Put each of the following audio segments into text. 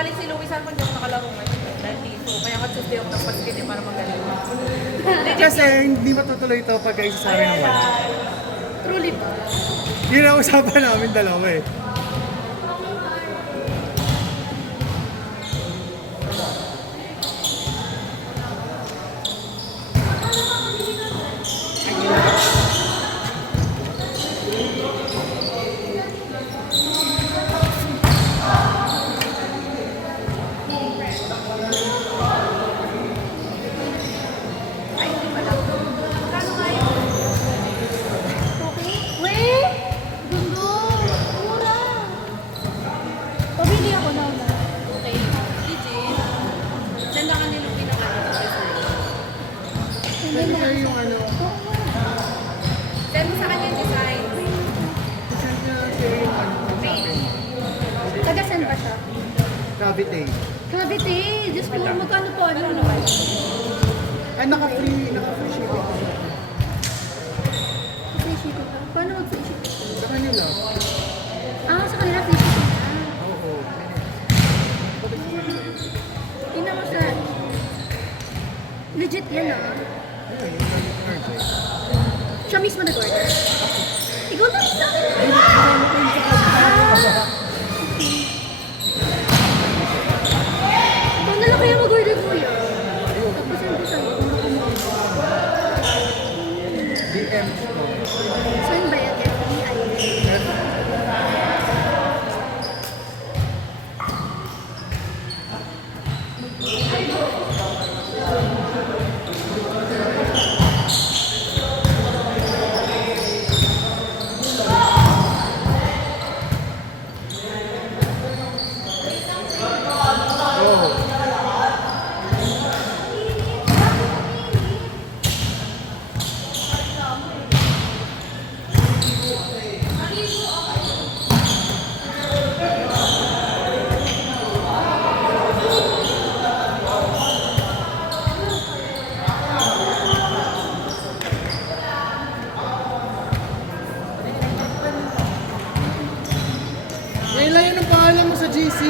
galing si Louie saan kung hindi ako nakalaro ngayon. Dahil dito. Kaya nga Tuesday ako ng paskili para magaling. Kasi hindi matutuloy ito pag isasabi ng wala. Truly ba? Yun ang usapan namin dalawa eh. Weh! Gundo! Mura! Pabili ako na una. Okay. Legit. Send na ka ni Louie ng Hindi na. Kasi yung ano, Send mo sa kanya yung design. send niya siya yung ano, Taga-saan pa siya? Cavite. Cavite! Diyos ko, magkano po? Ano naman? Ay, naka-free shipping. Free shipping pa. Paano mag-free shipping? Sa kanila. Ah, sa kanila free shipping na. Oo. Tingnan mo sa... Legit yan ah. Ayun, yung card eh. Siya mismo nag-order. Ikaw na sa akin. Ikaw na lang kaya mag-order kuya. Tapos send ko sa'yo. DM ko. Saan ba yan? FBI. Oo. Ngayon yun ang pangalan mo sa GC.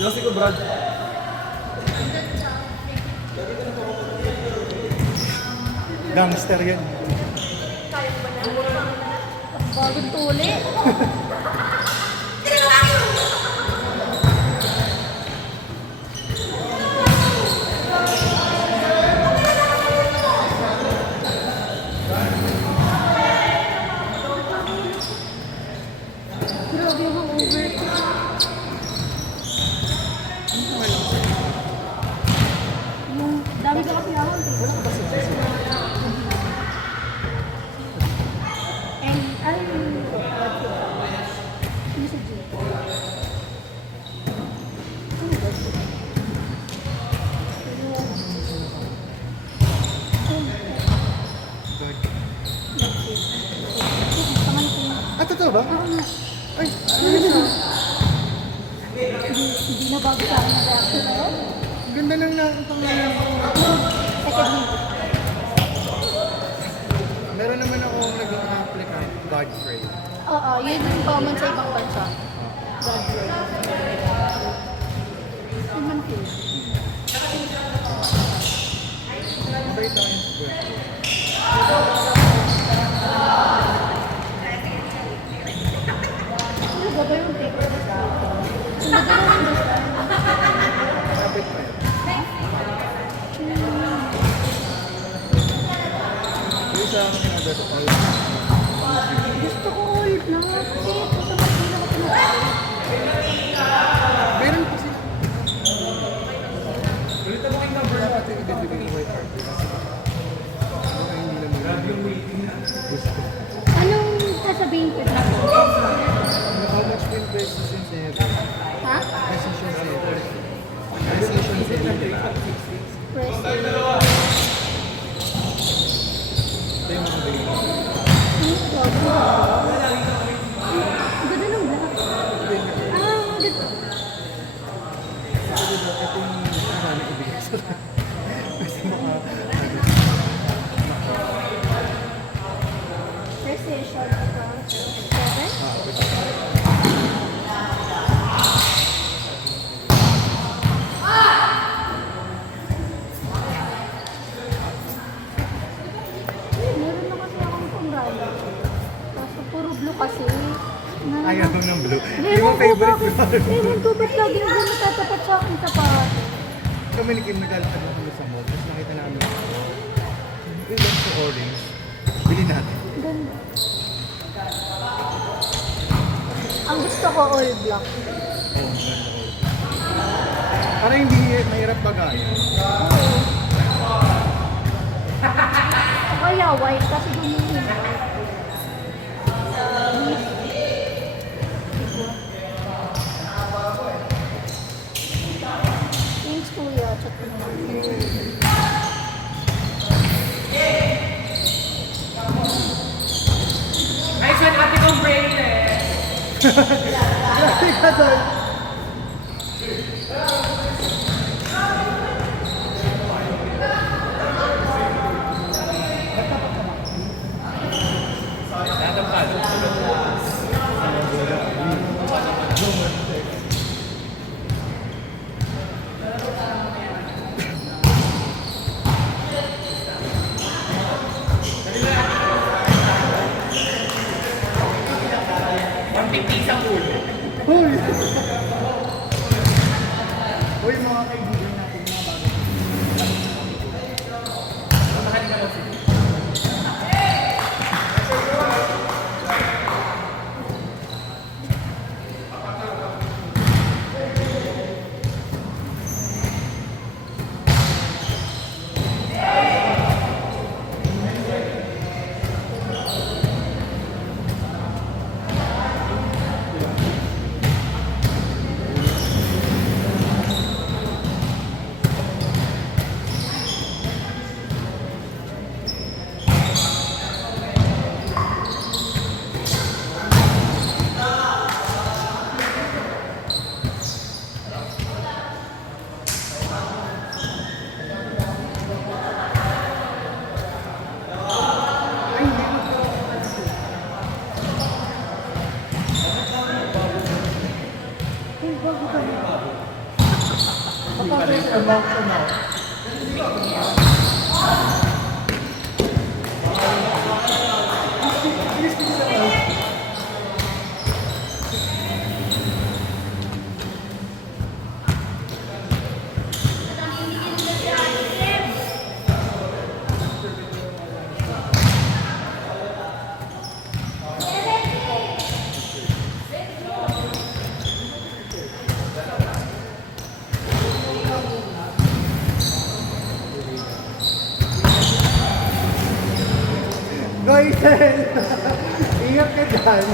Yosi ko, Brad. Gangster yan. Bagong tuli. Grabe yung hangover. Yung dami ka kasi ako. Wala ka ba sa GC? And, ay, hindi sa G. Ah, totoo ba? Ako nga. Ay, Hindi na bago sa akin nag-reaction na yun. ang ganda ng pangalan ko. Second week. Meron naman ako naging applicant, Godfrey. Oo, yun yung common sa ibang bansa. Godfrey. Yun man po. Mabait ako yung Godfrey. Ano ba ba yung paper? Ang ganda ng design. Mabait pa yun. Yung sa akin yung agad ako. Gusto ko all black. Kasi ito sa Manila ko pinag-aral. Meron kasi. Ulit mo yung number natin i-deliver. Press A. Ito yung masabi ko. Ganda ng black. Ah, ganda. Ito yung marami ibigay sa kasi Press A, short cross. 7. Meron na kasi akong pang-rally. Kaso puro blue kasi. ayaw ng blue. Yung mga favorite ko. Ewan ko ba't lagi yung blue natatapat sa akin tapat? Kami ni Kim naglalakad na kami sa mall. Tapos nakita namin ako. We went to orange. Bili natin. Ganda. Ang gusto ko all black. Oh, para hindi mahirap bagayan. Kaya white kasi gumihin. Thanks kuya. Chat mo naman. Nice one, ate kong bracelet. Grabe ka doon. Hoy! Hoy, mga kaibigan natin mga bago. Goisen! Ingat ka dyan.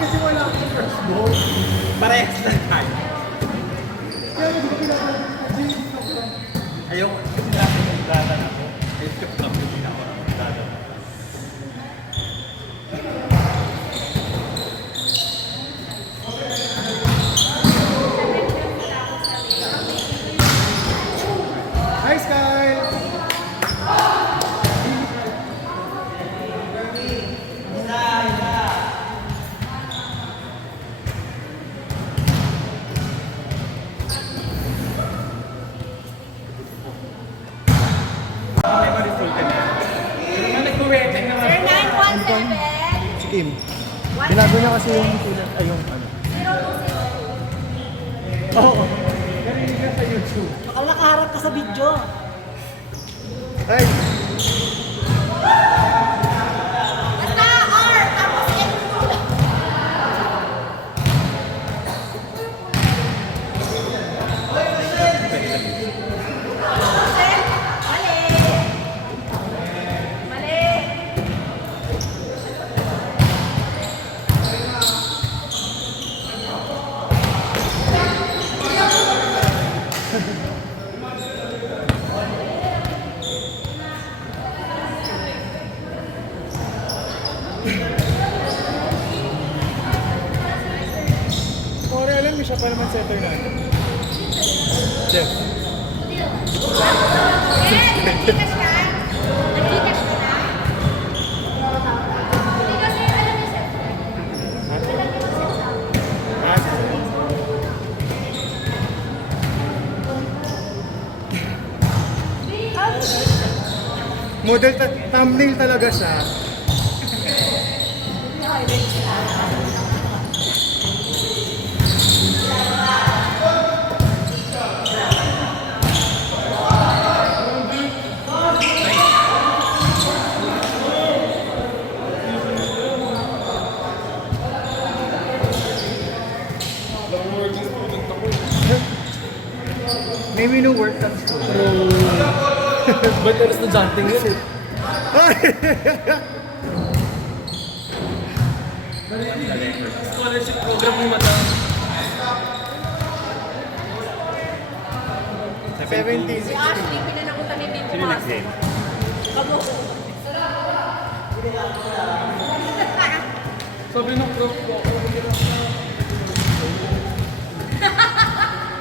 Kasi wala akong first goal. Parehas na tayo. Kaya hindi ko pinapalagay. Ayaw, kasi dati yung data na ako. Ayaw ko lang yung ginawa ng data. Hi, Sky! Kim. Binago niya kasi yung sulat, ay yung ano. Oo. Narinig na sa YouTube. Baka nakaharap ka sa video. Ay! Basta R, tapos N. Kore, alam mo siya pa naman setter natin. Jeff. Nagkikas ka? Nagkikas ka na? Hindi kasi alam niya sir. Alam niya mag-set up. Model, thumbnail talaga siya. May minu-work ang school. Ba't na estudyante yun eh? Scholarship program ni Madam. 17, Si Ashley, pinanakutan ni Tito Sino Pasok. nag-game? Kamo. Sabi ng prof ko,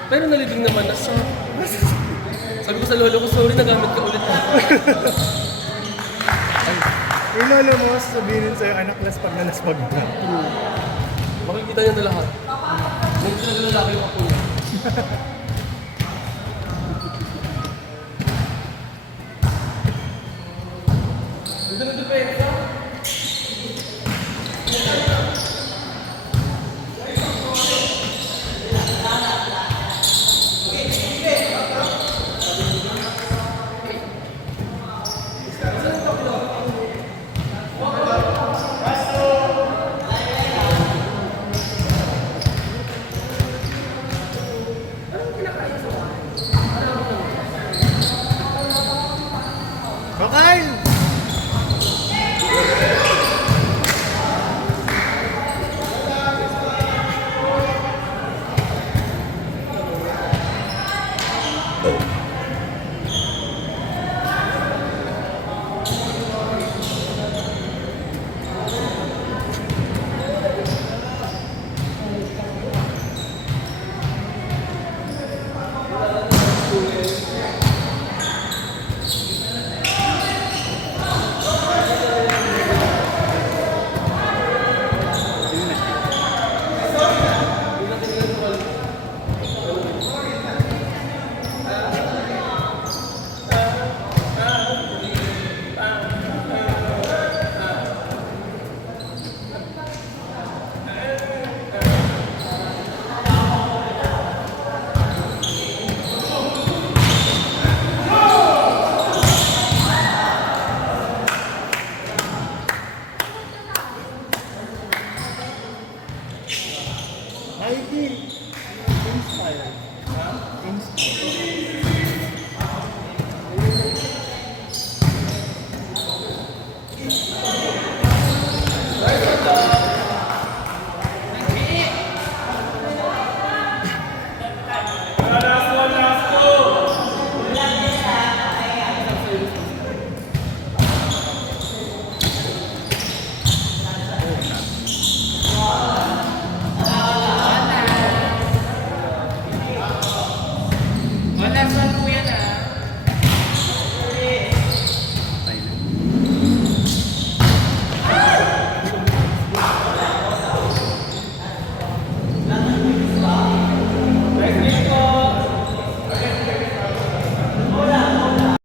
pero nalibing naman na siya. Sabi ko sa lolo ko, sorry, nagamit ka ulit. Yung lolo mo, sabihin sa'yo, anak, laspag na laspag na. Makikita niya na lahat. Nagkita na lalaki yung ako niya. Ito na depensa. Kyle!